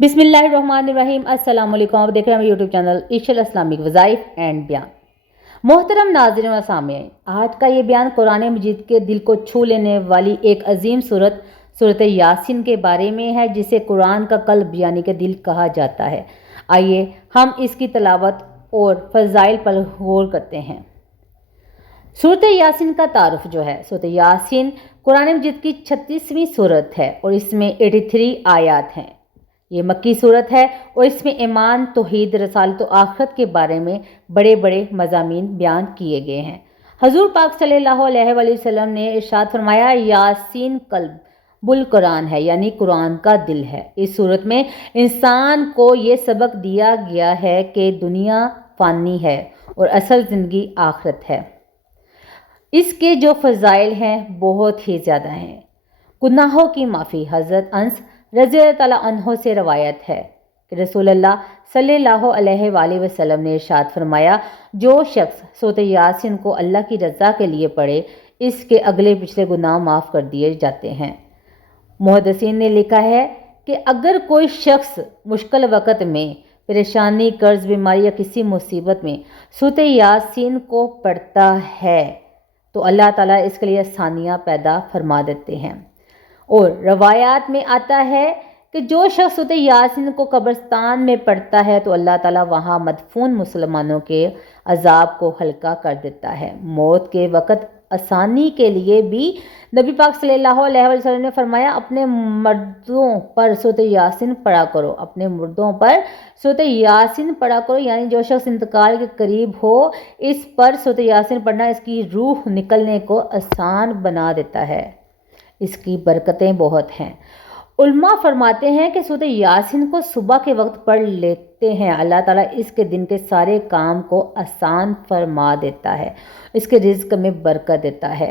बिस्मिल्लाहिर्रहमानिर्रहीम। अस्सलाम वालेकुम। आप देख रहे हैं मेरे यूट्यूब चैनल इशल इस्लामिक वज़ाइफ एंड बयान। मोहतरम नाज़रीन व सामीईन, आज का ये बयान कुरान मजीद के दिल को छू लेने वाली एक अजीम सूरत यासीन के बारे में है, जिसे कुरान का कल्ब यानी कि दिल कहा जाता है। आइए हम इसकी तलावत और फ़ज़ाइल पर गौर करते हैं। सूरत यासीन का तारुफ जो है, सूरत यासीन कुरान मजीद की 36वीं सूरत है और इसमें 83 आयात हैं। ये मक्की सूरत है और इसमें ईमान, तौहीद, रसालत और आखिरत के बारे में बड़े बड़े मज़ामीन बयान किए गए हैं। हजूर पाक सल्लल्लाहु अलैहि वसल्लम ने इरशाद फरमाया, यासीन कल्ब बुल कुरान है, यानी कुरान का दिल है। इस सूरत में इंसान को ये सबक दिया गया है कि दुनिया फ़ानी है और असल ज़िंदगी आखिरत है। इसके जो फ़ज़ाइल हैं बहुत ही ज़्यादा हैं। गुनाहों की माफ़ी। हज़रत अनस रज़ी अल्लाह तआला अन्हो से रवायत है कि रसूलुल्लाह सल्लल्लाहु अलैहि वसल्लम ने इरशाद फरमाया, जो शख्स सूरत यासीन को अल्लाह की रज़ा के लिए पढ़े, इसके अगले पिछले गुनाह माफ़ कर दिए जाते हैं। मुहद्दिसीन ने लिखा है कि अगर कोई शख्स मुश्किल वक़्त में, परेशानी, कर्ज़, बीमारी या किसी मुसीबत में सूरत यासीन को पढ़ता है तो अल्लाह ताला इसके लिए आसानियाँ पैदा फरमा देते हैं। और रवायात में आता है कि जो शख्स सूरत यासीन को कब्रिस्तान में पढ़ता है तो अल्लाह ताला वहाँ मदफून मुसलमानों के अजाब को हल्का कर देता है। मौत के वक़्त आसानी के लिए भी नबी पाक सल्लल्लाहु अलैहि वसल्लम ने फरमाया, अपने मर्दों पर सूरत यासीन पढ़ा करो, अपने मुर्दों पर सूरत यासीन पढ़ा करो, यानी जो शख्स इंतकाल के करीब हो, इस पर सूरत यासीन पढ़ना इसकी रूह निकलने को आसान बना देता है। इसकी बरकतें बहुत हैं। उल्मा फरमाते हैं कि सूरत यासीन को सुबह के वक्त पढ़ लेते हैं, अल्लाह ताला इसके दिन के सारे काम को आसान फरमा देता है, इसके रिज़्क़ में बरकत देता है।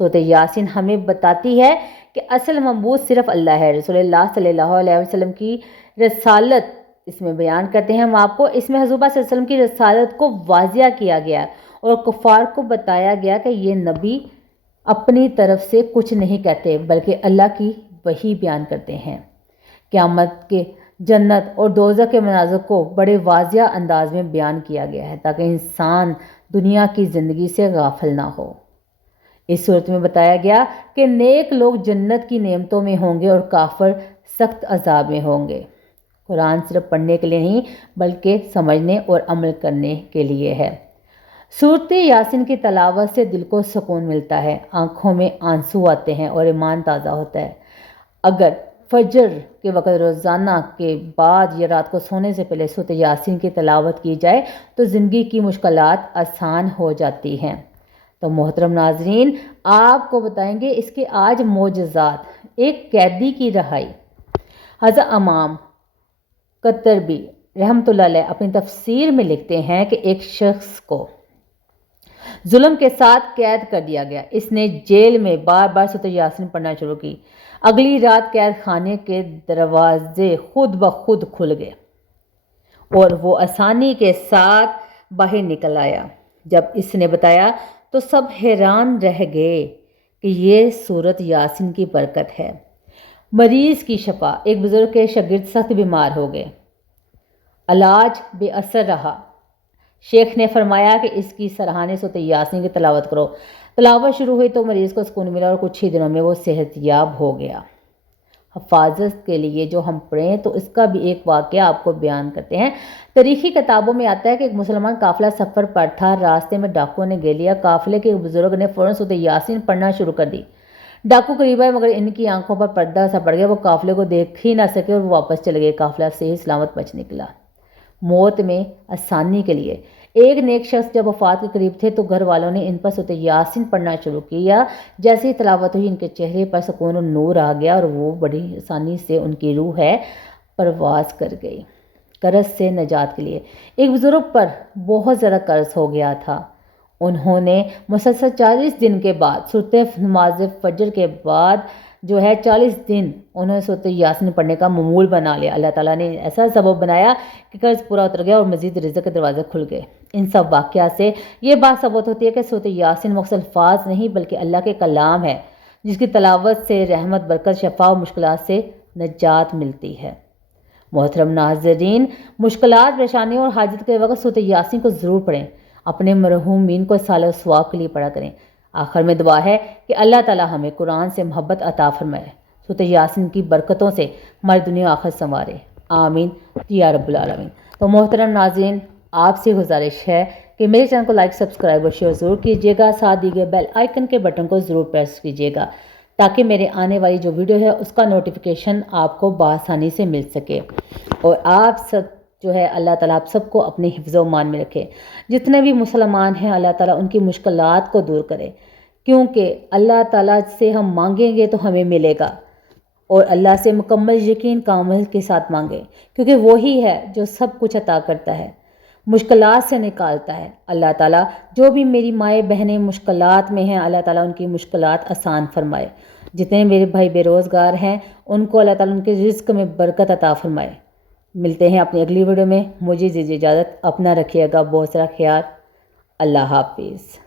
सूरत यासीन हमें बताती है कि असल मबूस सिर्फ अल्लाह है। रसूलुल्लाह सल्लल्लाहु अलैहि वसल्लम की रसालत इसमें बयान करते हैं हम आपको। इसमें हज़ूर पाक सल्लल्लाहु अलैहि वसल्लम की रसालत को वाज़िया किया गया और कुफ़ार को बताया गया कि ये नबी अपनी तरफ से कुछ नहीं कहते, बल्कि अल्लाह की वही बयान करते हैं। क़यामत के जन्नत और दोज़ख के मनाज़िर को बड़े वाज़िया अंदाज में बयान किया गया है ताकि इंसान दुनिया की ज़िंदगी से गाफिल ना हो। इस सूरत में बताया गया कि नेक लोग जन्नत की नेमतों में होंगे और काफिर सख्त अजाब में होंगे। कुरान सिर्फ पढ़ने के लिए नहीं बल्कि समझने और अमल करने के लिए है। सूरत यासीन की तलावत से दिल को सुकून मिलता है, आँखों में आंसू आते हैं और ईमान ताज़ा होता है। अगर फजर के वक़्त रोज़ाना के बाद या रात को सोने से पहले सूरत यासीन की तलावत की जाए तो ज़िंदगी की मुश्किलात आसान हो जाती हैं। तो मोहतरम नाज़रीन, आपको बताएंगे इसके आज मोजज़ात। एक कैदी की रहाई। हज़रत इमाम कतरबी रहमतुल्लाह अलैह अपनी तफसीर में लिखते हैं कि एक शख्स को जुल्म के साथ कैद कर दिया गया। इसने जेल में बार बार सूरत यासीन पढ़ना शुरू की। अगली रात कैद खाने के दरवाजे खुद ब खुद खुल गए और वो आसानी के साथ बाहर निकल आया। जब इसने बताया तो सब हैरान रह गए कि ये सूरत यासीन की बरकत है। मरीज़ की शफा। एक बुज़ुर्ग के शागिर्द सख्त बीमार हो गए, इलाज बेअसर रहा। शेख ने फरमाया कि इसकी सराहने सूरत यासीन की तलावत करो। तलावत शुरू हुई तो मरीज़ को सुकून मिला और कुछ ही दिनों में वो सेहतयाब हो गया। हफाजत के लिए जो हम पढ़ें तो इसका भी एक वाक़या आपको बयान करते हैं। तारीख़ी किताबों में आता है कि एक मुसलमान काफ़िला सफ़र पर था। रास्ते में डाकुओं ने घेर लिया। काफ़िले के एक बुज़ुर्ग ने फ़ौरन सूरत यासीन पढ़ना शुरू कर दी। डाकू करीब आए मगर इनकी आंखों पर पर्दा सा पड़ गया। वो काफ़िले को देख ही ना सके और वो वापस चले गए। काफ़िला सही सलामत बच निकला। मौत में आसानी के लिए एक नेक शख्स जब वफ़ात के करीब थे तो घर वालों ने इन पर सूरत यासीन पढ़ना शुरू किया। जैसे ही तलावत हुई इनके चेहरे पर सुकून और नूर आ गया और वो बड़ी आसानी से उनकी रूह है परवाज़ कर गई। कर्ज़ से निजात के लिए एक बुज़ुर्ग पर बहुत ज़्यादा कर्ज़ हो गया था। उन्होंने मुसलसल 40 दिन के बाद सूरत नमाज फजर के बाद जो है 40 दिन उन्होंने सूरत यासीन पढ़ने का मामूल बना लिया। अल्लाह ताला ने ऐसा सबब बनाया कि कर्ज़ पूरा उतर गया और मज़ीद रिज़्क़ के दरवाजे खुल गए। इन सब वाक़यात से ये बात साबित होती है कि सूरत यासीन मख्सूस अल्फाज नहीं बल्कि अल्लाह के कलाम है, जिसकी तलावत से रहमत, बरकत, शफा और मुश्किलात से निजात मिलती है। محترم ناظرین، مشکلات، پریشانیوں اور حاجت کے وقت سورۃ یاسین کو ضرور پڑھیں۔ اپنے مرحومین کو صالح و ثواب کے لیے پڑھا کریں۔ آخر میں دعا ہے کہ اللہ تعالی ہمیں قرآن سے محبت عطا فرمائے، سورۃ یاسین کی برکتوں سے ہماری دنیا و آخرت سنوارے، آمین یا رب العالمین۔ تو محترم ناظرین، آپ سے گزارش ہے کہ میرے چینل کو لائک، سبسکرائب اور شیئر ضرور کیجیے گا، ساتھ دی گئے بیل آئیکن کے بٹن کو ضرور پریس کیجیے گا تاکہ میرے آنے والی جو ویڈیو ہے اس کا نوٹیفیکیشن آپ کو بآسانی سے مل سکے۔ اور آپ سب جو ہے اللہ تعالیٰ آپ سب کو اپنے حفظ و امان میں رکھے۔ جتنے بھی مسلمان ہیں اللہ تعالیٰ ان کی مشکلات کو دور کرے، کیونکہ اللہ تعالیٰ سے ہم مانگیں گے تو ہمیں ملے گا، اور اللہ سے مکمل یقین کامل کے ساتھ مانگیں، کیونکہ وہی ہے جو سب کچھ عطا کرتا ہے، مشکلات سے نکالتا ہے۔ اللہ تعالیٰ جو بھی میری مائیں بہنیں مشکلات میں ہیں، اللہ تعالیٰ ان کی مشکلات آسان فرمائے۔ جتنے میرے بھائی بے روزگار ہیں ان کو اللہ تعالیٰ ان کے رزق میں برکت عطا فرمائے۔ ملتے ہیں اپنی اگلی ویڈیو میں، مجھے دیجیے اجازت، اپنا رکھیے گا بہت سارا خیال، اللہ حافظ۔